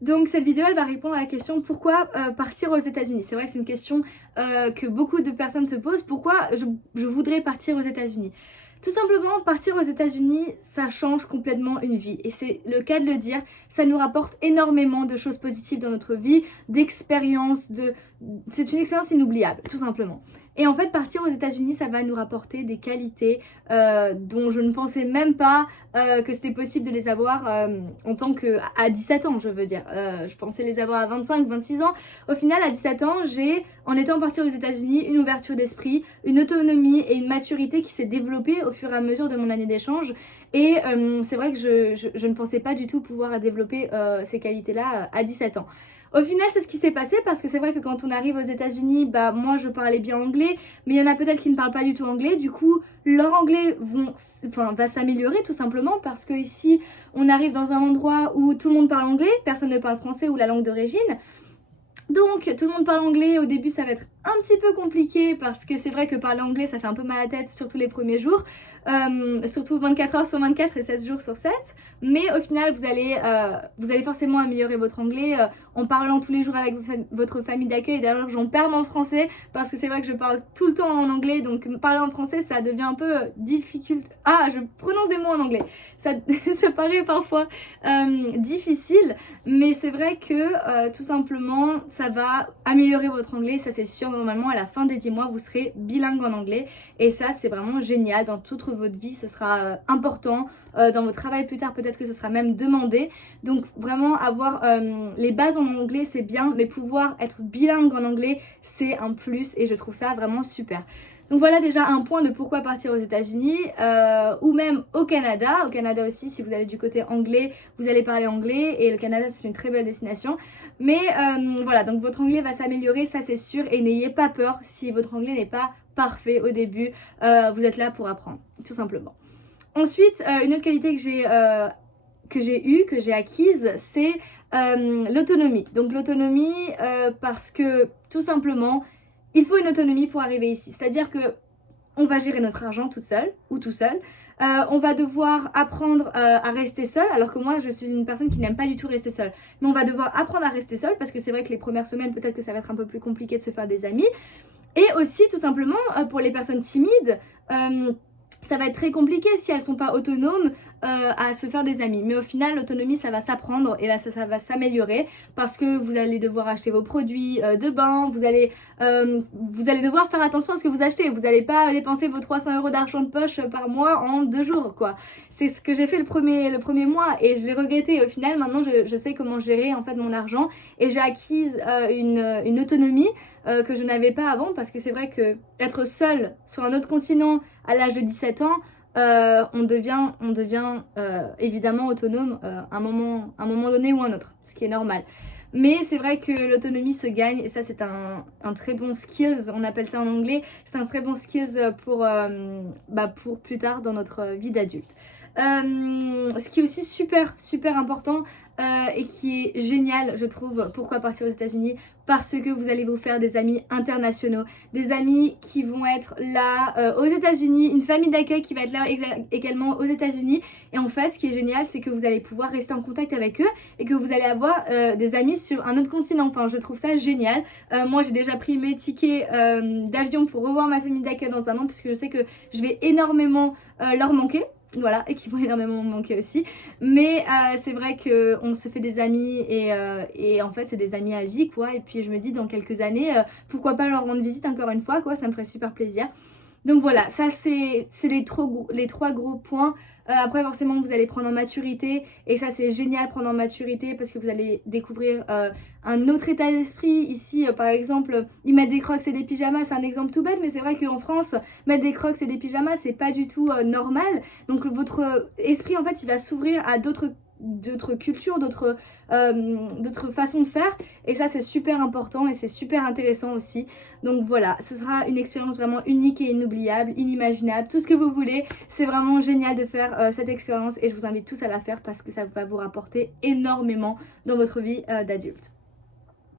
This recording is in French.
Donc cette vidéo elle va répondre à la question pourquoi partir aux États-Unis. C'est vrai que c'est une question que beaucoup de personnes se posent. Pourquoi je voudrais partir aux États-Unis? Tout simplement, partir aux États-Unis, ça change complètement une vie. Et c'est le cas de le dire, ça nous rapporte énormément de choses positives dans notre vie, d'expériences, c'est une expérience inoubliable, tout simplement. Et en fait, partir aux États-Unis, ça va nous rapporter des qualités dont je ne pensais même pas que c'était possible de les avoir en tant à 17 ans, je veux dire. Je pensais les avoir à 25, 26 ans. Au final, à 17 ans, j'ai, en étant partie aux États-Unis, une ouverture d'esprit, une autonomie et une maturité qui s'est développée au fur et à mesure de mon année d'échange. Et c'est vrai que je ne pensais pas du tout pouvoir développer ces qualités-là à 17 ans. Au final, c'est ce qui s'est passé parce que c'est vrai que quand on arrive aux États-Unis, bah moi je parlais bien anglais, mais il y en a peut-être qui ne parlent pas du tout anglais. Du coup, leur anglais va s'améliorer tout simplement parce que ici, on arrive dans un endroit où tout le monde parle anglais, personne ne parle français ou la langue d'origine. Donc tout le monde parle anglais, au début ça va être un petit peu compliqué parce que c'est vrai que parler anglais ça fait un peu mal à la tête surtout les premiers jours, surtout 24 heures sur 24 et 16 jours sur 7, mais au final vous allez forcément améliorer votre anglais en parlant tous les jours avec votre famille d'accueil. D'ailleurs j'en perds mon français parce que c'est vrai que je parle tout le temps en anglais, donc parler en français ça devient un peu difficile. Ah, je prononce des mots en anglais, ça paraît parfois difficile, mais c'est vrai que tout simplement ça va améliorer votre anglais, ça c'est sûr. Normalement à la fin des 10 mois vous serez bilingue en anglais et ça c'est vraiment génial. Dans toute votre vie ce sera important, dans votre travail plus tard peut-être que ce sera même demandé. Donc vraiment avoir les bases en anglais c'est bien, mais pouvoir être bilingue en anglais c'est un plus et je trouve ça vraiment super. Donc voilà déjà un point de pourquoi partir aux États-Unis ou même au Canada. Au Canada aussi, si vous allez du côté anglais, vous allez parler anglais et le Canada c'est une très belle destination. Mais voilà, donc votre anglais va s'améliorer, ça c'est sûr, et n'ayez pas peur si votre anglais n'est pas parfait au début. Vous êtes là pour apprendre, tout simplement. Ensuite, une autre qualité que j'ai acquise, c'est l'autonomie. Donc l'autonomie parce que tout simplement, il faut une autonomie pour arriver ici. C'est-à-dire que on va gérer notre argent toute seule ou tout seul. On va devoir apprendre à rester seul, alors que moi je suis une personne qui n'aime pas du tout rester seule. Mais on va devoir apprendre à rester seul parce que c'est vrai que les premières semaines peut-être que ça va être un peu plus compliqué de se faire des amis. Et aussi tout simplement pour les personnes timides, ça va être très compliqué si elles ne sont pas autonomes à se faire des amis. Mais au final, l'autonomie, ça va s'apprendre et là, ça va s'améliorer parce que vous allez devoir acheter vos produits de bain, vous allez devoir faire attention à ce que vous achetez. Vous n'allez pas dépenser vos 300 € d'argent de poche par mois en 2 jours, quoi. C'est ce que j'ai fait le premier mois et je l'ai regretté. Au final, maintenant, je sais comment gérer en fait mon argent et j'ai acquise une autonomie que je n'avais pas avant parce que c'est vrai que être seule sur un autre continent à l'âge de 17 ans, on devient évidemment autonome à un moment donné ou un autre, ce qui est normal. Mais c'est vrai que l'autonomie se gagne et ça c'est un très bon skills, on appelle ça en anglais, c'est un très bon skills pour plus tard dans notre vie d'adulte. Ce qui est aussi super important et qui est génial je trouve, pourquoi partir aux États-Unis? Parce que vous allez vous faire des amis internationaux, des amis qui vont être là aux États-Unis, une famille d'accueil qui va être là également aux États-Unis. Et en fait, ce qui est génial, c'est que vous allez pouvoir rester en contact avec eux et que vous allez avoir des amis sur un autre continent. Enfin, je trouve ça génial. Moi, j'ai déjà pris mes tickets d'avion pour revoir ma famille d'accueil dans un an, puisque je sais que je vais énormément leur manquer. Voilà, et qui vont énormément me manquer aussi. Mais c'est vrai qu'on se fait des amis et en fait c'est des amis à vie quoi. Et puis je me dis dans quelques années, pourquoi pas leur rendre visite encore une fois quoi, ça me ferait super plaisir. Donc voilà, ça c'est les 3 gros points. Après forcément vous allez prendre en maturité et ça c'est génial prendre en maturité parce que vous allez découvrir un autre état d'esprit. Ici par exemple ils mettent des crocs et des pyjamas, c'est un exemple tout bête mais c'est vrai qu'en France mettre des crocs et des pyjamas c'est pas du tout normal. Donc votre esprit en fait il va s'ouvrir à d'autres cultures, d'autres façons de faire et ça c'est super important et c'est super intéressant aussi. Donc voilà, ce sera une expérience vraiment unique et inoubliable, inimaginable, tout ce que vous voulez. C'est vraiment génial de faire cette expérience et je vous invite tous à la faire parce que ça va vous rapporter énormément dans votre vie d'adulte.